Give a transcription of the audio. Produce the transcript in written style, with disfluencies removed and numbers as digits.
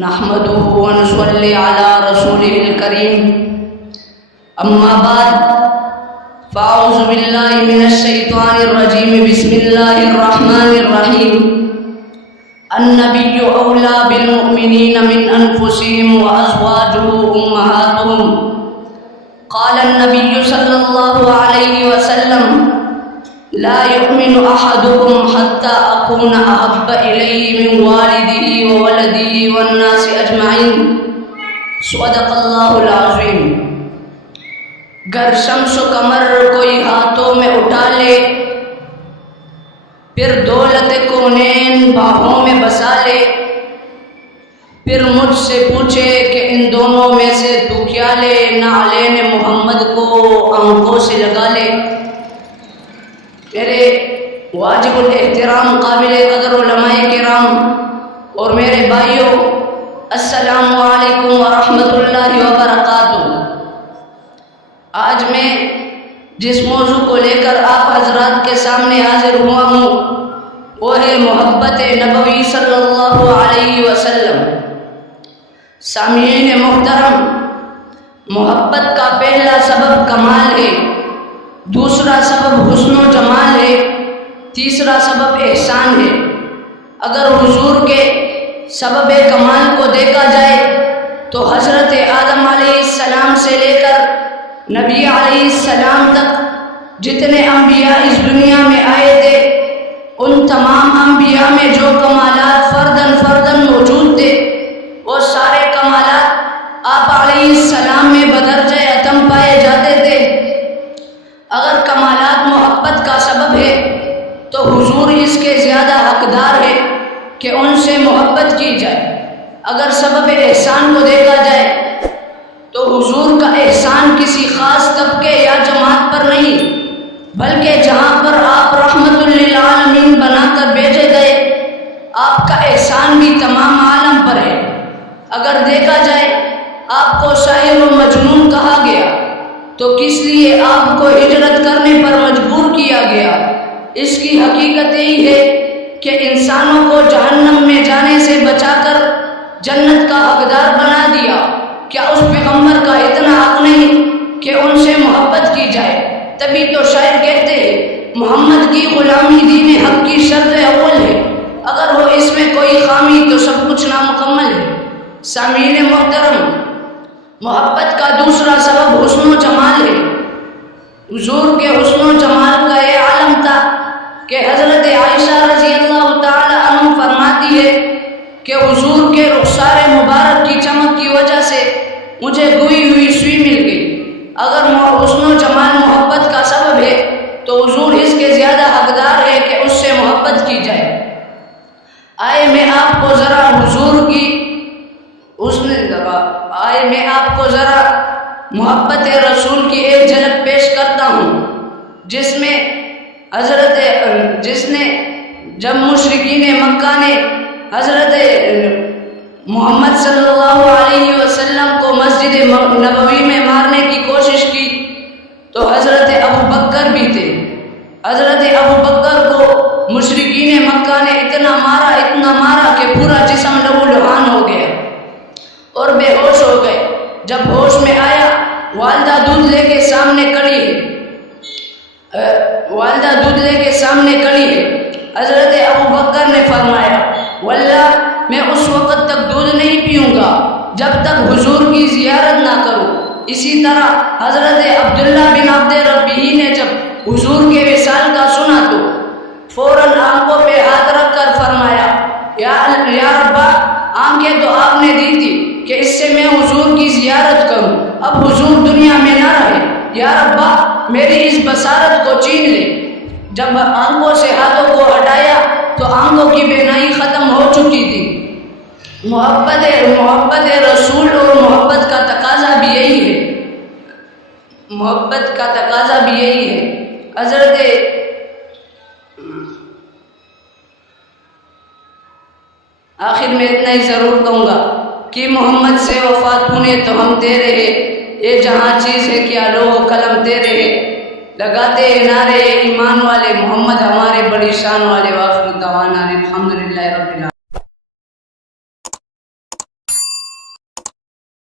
نحمده ونصلي على رسوله الكريم اما بعد فاعوذ بالله من الشيطان الرجيم بسم الله الرحمن الرحيم النبي اولى بالمؤمنين من انفسهم وازواجه امهاتهم قال النبي صلى الله عليه وسلم لا يؤمن احدكم حتى اكون احب اليه من والده وولده والناس اجمعين صدق اللہ العظیم۔ گر شمس و قمر کوئی ہاتھوں میں اٹھا لے، پھر دولت کونین باہوں میں بسا لے، پھر مجھ سے پوچھے کہ ان دونوں میں سے تو کیا لے، نعلین محمد کو آنکھوں سے لگا لے۔ میرے واجب الاحترام قابل قدر علماء کرام اور میرے بھائیوں، السلام علیکم ورحمۃ اللہ وبرکاتہ۔ آج میں جس موضوع کو لے کر آپ حضرات کے سامنے حاضر ہوا ہوں وہ ہے محبت نبوی صلی اللہ علیہ وسلم۔ سامعین محترم، محبت کا پہلا سبب کمال ہے، دوسرا سبب حسن و جمال ہے، تیسرا سبب احسان ہے۔ اگر حضور کے سبب کمال کو دیکھا جائے تو حضرت آدم علیہ السلام سے لے کر نبی علیہ السلام تک جتنے انبیاء اس دنیا میں آئے تھے، ان تمام انبیاء میں جو کمالات فرداً فرداً موجود تھے، وہ سارے کمالات آپ علیہ السلام میں بدرجہ اتم پائے جاتے تھے۔ اگر کمالات محبت کا سبب ہے تو حضور اس کے زیادہ حقدار ہے کہ ان سے محبت کی جائے۔ اگر سبب احسان کو دیکھا جائے تو حضور کا احسان کسی خاص طبقے یا جماعت پر نہیں، بلکہ جہاں پر آپ رحمت للعالمین بنا کر بھیجے گئے، آپ کا احسان بھی تمام عالم پر ہے۔ اگر دیکھا جائے آپ کو شاعر و مجنون کہا گیا تو کس لیے آپ کو ہجرت کرنے پر مجبور کیا گیا؟ اس کی حقیقت یہی ہے کہ انسانوں کو جہنم میں جانے سے بچا کر جنت کا حقدار بنا دیا۔ کیا اس پیغمبر کا اتنا حق نہیں کہ ان سے محبت کی جائے؟ تبھی تو شاعر کہتے ہیں محمد کی غلامی دین حق کی شرط اول ہے، اگر ہو اس میں کوئی خامی تو سب کچھ نامکمل ہے۔ سامعین محترم، محبت کا دوسرا سبب حسن و جمال ہے۔ حضور کے حسن و جمال کا یہ عالم تھا کہ حضرت عائشہ رضی اللہ تعالی عنہ فرماتی ہے کہ حضور کے رخسار مبارک کی چمک کی وجہ سے مجھے گوئی ہوئی سوئی مل گئی۔ اگر حسن و جمال محبت کا سبب ہے تو حضور اس کے زیادہ حقدار ہے کہ اس سے محبت کی جائے۔ آئے میں آپ کو ذرا محبت رسول کی ایک جھلک پیش کرتا ہوں، جس نے جب مشرکین مکہ نے حضرت محمد صلی اللہ علیہ وسلم کو مسجد نبوی میں مارنے کی کوشش کی تو حضرت ابو بکر بھی تھے۔ حضرت ابو بکر کو مشرکین مکہ نے اتنا مارا کہ پورا جسم لہو لہان ہو گیا اور بے ہوش ہو گئے۔ جب ہوش میں آیا، والدہ دودھ لے کے سامنے کڑی ہے۔ حضرت ابو بکر نے فرمایا واللہ میں اس وقت تک دودھ نہیں پیوں گا جب تک حضور کی زیارت نہ کروں۔ اسی طرح حضرت عبداللہ بن عبد ربیہ نے جب حضور کے وصال کا سنا تو فوراً آنکھوں پہ ہاتھ رکھ کر فرمایا یا ربا، آنکھیں تو آپ نے دی تھی کہ اس سے میں حضور کی زیارت کروں، اب حضور دنیا میں نہ رہے، یا ربا میری اس بصارت کو چھین لے۔ جب آنکھوں سے ہاتھوں کو ہٹایا تو آنکھوں کی بینائی ختم ہو چکی تھی۔ محبت رسول اور محبت کا تقاضا بھی یہی ہے۔ آخر میں اتنا ہی ضرور کہوں گا کہ محمد سے وفات ہونے تو ہم تیرے ہیں، یہ جہاں چیز ہے کیا لوگ قلم تیرے ہیں، لگاتے ہیں نعرے ایمان والے، محمد ہمارے بڑی شان والے۔ وآخر دعوانا الحمدللہ رب العالمین۔